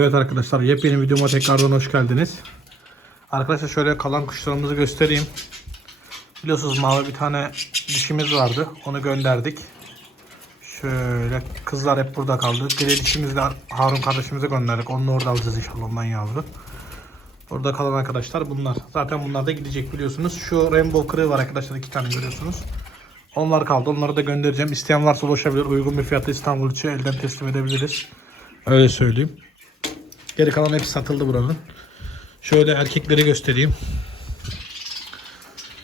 Evet arkadaşlar yepyeni videoma tekrardan hoş geldiniz. Arkadaşlar şöyle kalan kuşlarımızı göstereyim. Biliyorsunuz mavi bir tane dişimiz vardı. Onu gönderdik. Şöyle kızlar hep burada kaldı. Gri dişimizi de Harun kardeşimize gönderdik. Onu da orada alacağız inşallah ondan yavru. Burada kalan arkadaşlar bunlar. Zaten bunlar da gidecek biliyorsunuz. Şu rainbow kırığı var arkadaşlar iki tane görüyorsunuz. Onlar kaldı. Onları da göndereceğim. İsteyen varsa ulaşabilir. Uygun bir fiyata İstanbul için elden teslim edebiliriz. Öyle söyleyeyim. Geri kalan hepsi satıldı buranın. Şöyle erkekleri göstereyim.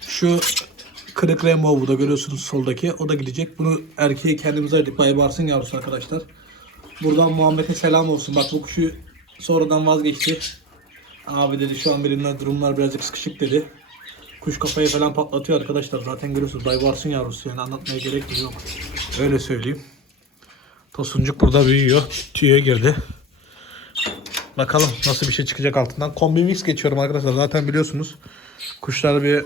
Şu kırık rainbow bu da görüyorsunuz soldaki. O da gidecek. Bunu erkeği kendimize ayırdık. Bay Bars'ın yavrusu arkadaşlar. Buradan Muhammed'e selam olsun. Bak bu kuşu sonradan vazgeçti. Abi dedi şu an benimle durumlar birazcık sıkışık dedi. Kuş kafayı falan patlatıyor arkadaşlar. Zaten görüyorsunuz Bay Bars'ın yavrusu yani anlatmaya gerek yok. Öyle söyleyeyim. Tosuncuk burada büyüyor. Tüye girdi. Bakalım nasıl bir şey çıkacak altından. Kombi mix geçiyorum arkadaşlar. Zaten biliyorsunuz. Kuşlar bir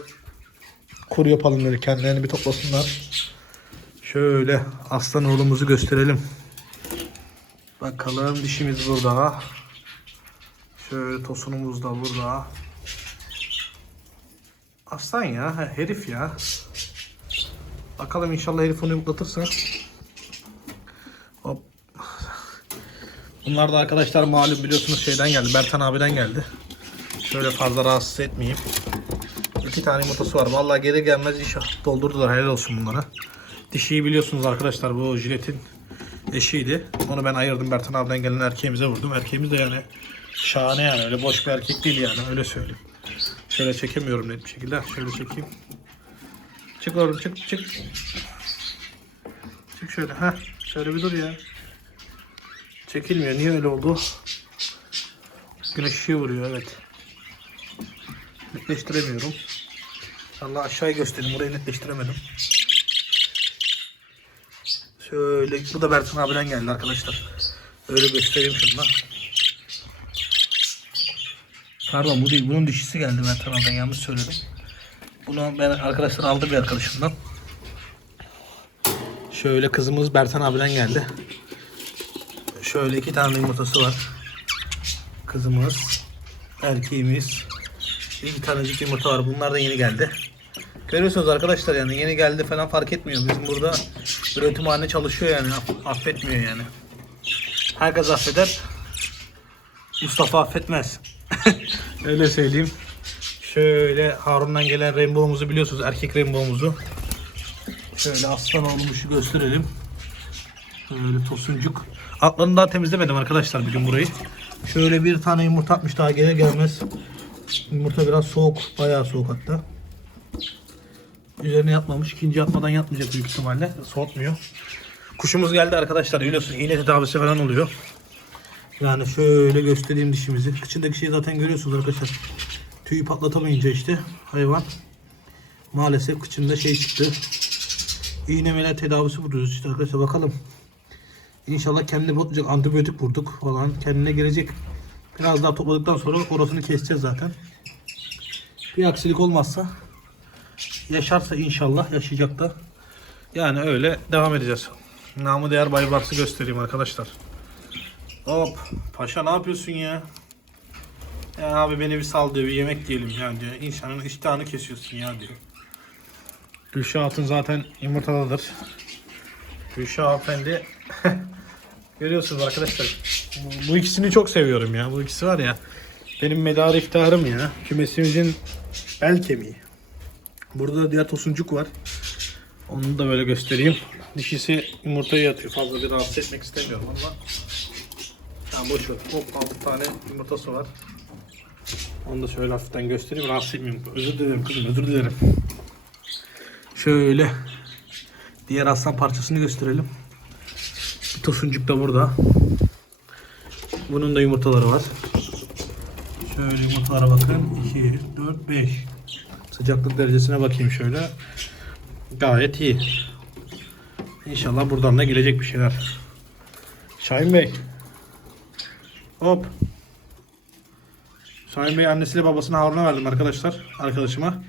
kur yapalım böyle kendilerini bir toplasınlar. Şöyle aslan oğlumuzu gösterelim. Bakalım dişimiz burada. Şöyle tosunumuz da burada. Aslan ya he- herif ya. Bakalım inşallah herif onu yumurtlatırsa. Bunlar da arkadaşlar malum biliyorsunuz şeyden geldi. Bertan abiden geldi. Şöyle fazla rahatsız etmeyeyim. İki tane yumurtası var. Vallahi geri gelmez iş doldurdular. Helal olsun bunlara. Dişiyi biliyorsunuz arkadaşlar bu jiletin eşiydi. Onu ben ayırdım. Bertan abiden gelen erkeğimize vurdum. Erkeğimiz de yani şahane yani. Öyle boş bir erkek değil yani. Öyle söyleyeyim. Şöyle çekemiyorum net bir şekilde. Şöyle çekeyim. Çık oğlum çık çık. Çık şöyle. Heh. Şöyle bir dur ya. Çekilmiyor. Niye öyle oldu? Güneş ışığı vuruyor evet. Netleştiremiyorum. Allah aşağıya göstereyim. Orayı netleştiremedim. Şöyle. Bu da Bertan abiden geldi arkadaşlar. Öyle göstereyim şundan. Pardon bu değil. Bunun dişisi geldi Bertan abiden. Yanlış söyledim. Bunu ben arkadaşlar aldı bir arkadaşımdan. Şöyle kızımız Bertan abiden geldi. Şöyle iki tane yumurtası var. Kızımız, erkeğimiz. İki tanecik yumurta var. Bunlar da yeni geldi. Görüyorsunuz arkadaşlar yani yeni geldi falan fark etmiyor. Bizim burada üretimhane çalışıyor yani. aff- Affetmiyor yani. Herkes affeder. Mustafa affetmez. Öyle söyleyeyim. Şöyle Harun'dan gelen rainbow'umuzu biliyorsunuz. Erkek rainbow'umuzu. Şöyle aslan oğlumuşu gösterelim. Böyle tosuncuk. Altlarını daha temizlemedim arkadaşlar bugün burayı. Şöyle bir tane yumurta atmış daha gelir gelmez. Yumurta biraz soğuk. Bayağı soğuk hatta. Üzerine yatmamış. ikinci yatmadan yatmayacak büyük ihtimalle. Soğutmuyor. Kuşumuz geldi arkadaşlar. Biliyorsunuz iğne tedavisi falan oluyor. Yani şöyle göstereyim dişimizi. Kıçındaki şeyi zaten görüyorsunuz arkadaşlar. Tüyü patlatamayınca işte hayvan maalesef kıçında şey çıktı. İğnemeler tedavisi vuruyoruz işte arkadaşlar bakalım. İnşallah kendini bulacak antibiyotik vurduk falan kendine gelecek. Biraz daha topladıktan sonra orasını keseceğiz zaten. Bir aksilik olmazsa yaşarsa inşallah yaşayacak da. Yani öyle devam edeceğiz. Namı değer Baybars'ı göstereyim arkadaşlar. Hop. Paşa ne yapıyorsun ya? Ya abi beni bir sal diyor bir yemek diyelim ya diyor. İnsanın iştahını kesiyorsun ya diyor. Gülşah Hatun zaten yumurtadadır. Gülşah Hanımefendi görüyorsunuz arkadaşlar. Bu, ikisini çok seviyorum ya. Bu ikisi var ya. Benim medarı iftiharım ya. Kümesimizin bel kemiği. Burada da diğer tosuncuk var. Onu da böyle göstereyim. Dişisi yumurtaya yatıyor. Fazla bir rahatsız etmek istemiyorum ama. Ya boş ver. Hop 6 tane yumurtası var. Onu da şöyle hafiften göstereyim. Rahatsız etmeyeyim. Özür dilerim kızım. Özür dilerim. Şöyle diğer aslan parçasını gösterelim. Bir tosuncuk da burada. Bunun da yumurtaları var. Şöyle yumurtalara bakın. 2, 4, 5. Sıcaklık derecesine bakayım şöyle. Gayet iyi. İnşallah buradan da gelecek bir şeyler. Şahin Bey. Hop. Şahin Bey annesiyle babasına Harun'a verdim arkadaşlar. Arkadaşıma.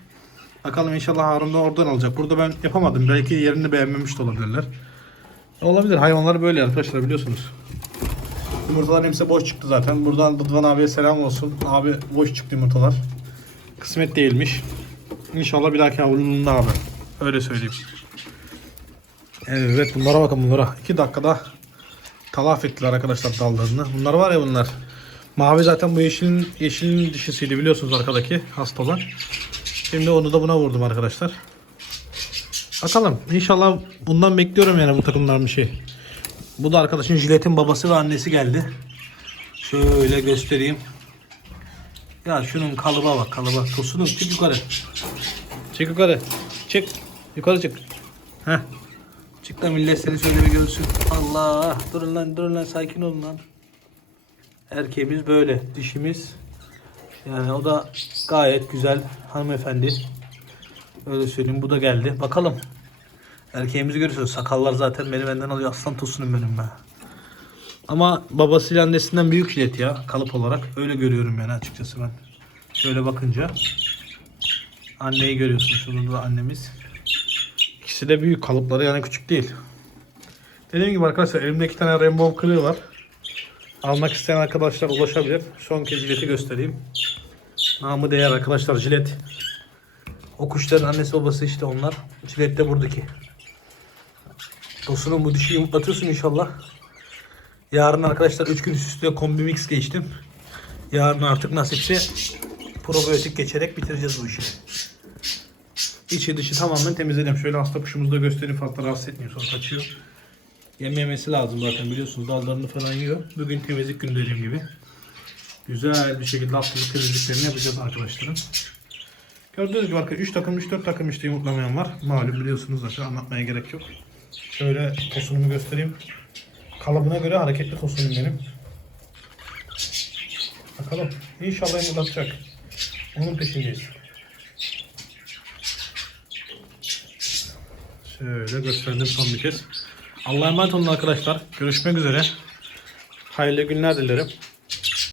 Bakalım inşallah Harun da oradan alacak. Burada ben yapamadım. Belki yerini beğenmemiş de olabilirler. Olabilir. Hayvanlar böyle arkadaşlar biliyorsunuz. Yumurtaların hepsi boş çıktı zaten. Buradan Rıdvan abiye selam olsun. Abi boş çıktı yumurtalar. Kısmet değilmiş. İnşallah bir dahaki yavruluğunda abi. Öyle söyleyeyim. Evet bunlara bakın bunlara. 2 dakikada talaf ettiler arkadaşlar dallarını. Bunlar var ya bunlar. Mavi zaten bu yeşilin yeşilin dişisiydi biliyorsunuz arkadaki hasta olan. Şimdi onu da buna vurdum arkadaşlar. Bakalım. İnşallah bundan bekliyorum yani bu takımdan bir şey. Bu da arkadaşın jiletin babası ve annesi geldi. Şöyle göstereyim. Ya şunun kalıba bak kalıba. Tosunum çık yukarı. Çık yukarı. Çık. Yukarı çık. Heh. Çık da millet seni şöyle bir görsün. Allah. Durun lan durun lan sakin olun lan. Erkeğimiz böyle. Dişimiz. Yani o da gayet güzel hanımefendi. Öyle söyleyeyim. Bu da geldi. Bakalım. Erkeğimizi görüyorsunuz. Sakallar zaten beni benden alıyor. Aslan tosunum benim be. Ama babasıyla annesinden büyük jilet ya. Kalıp olarak. Öyle görüyorum yani açıkçası ben. Şöyle bakınca. Anneyi görüyorsunuz. Şurada da annemiz. İkisi de büyük. Kalıpları yani küçük değil. Dediğim gibi arkadaşlar elimde iki tane rainbow kılığı var. Almak isteyen arkadaşlar ulaşabilir. Son kez jileti göstereyim. Namı değer arkadaşlar jilet. O kuşların annesi babası işte onlar. Jilet de buradaki. Tosunun bu dişi yumurtlatıyorsun inşallah. Yarın arkadaşlar 3 gün üst üste kombi mix geçtim. Yarın artık nasipse probiyotik geçerek bitireceğiz bu işi. İçi dışı tamamen temizledim. Şöyle hasta kuşumuzu da göstereyim fazla rahatsız etmiyor sonra kaçıyor. Yem yemesi lazım zaten biliyorsunuz dallarını falan yiyor. Bugün temizlik günü dediğim gibi. Güzel bir şekilde haftalık temizliklerini yapacağız arkadaşlarım. Gördüğünüz gibi arkadaşlar 3 takım 3-4 takım işte yumurtlamayan var. Malum biliyorsunuz zaten anlatmaya gerek yok. Şöyle tosunumu göstereyim. Kalıbına göre hareketli tosunum benim. Bakalım. İnşallah yumurtlatacak. Onun peşindeyiz. Şöyle gösterdim son bir kez. Allah'a emanet olun arkadaşlar. Görüşmek üzere. Hayırlı günler dilerim.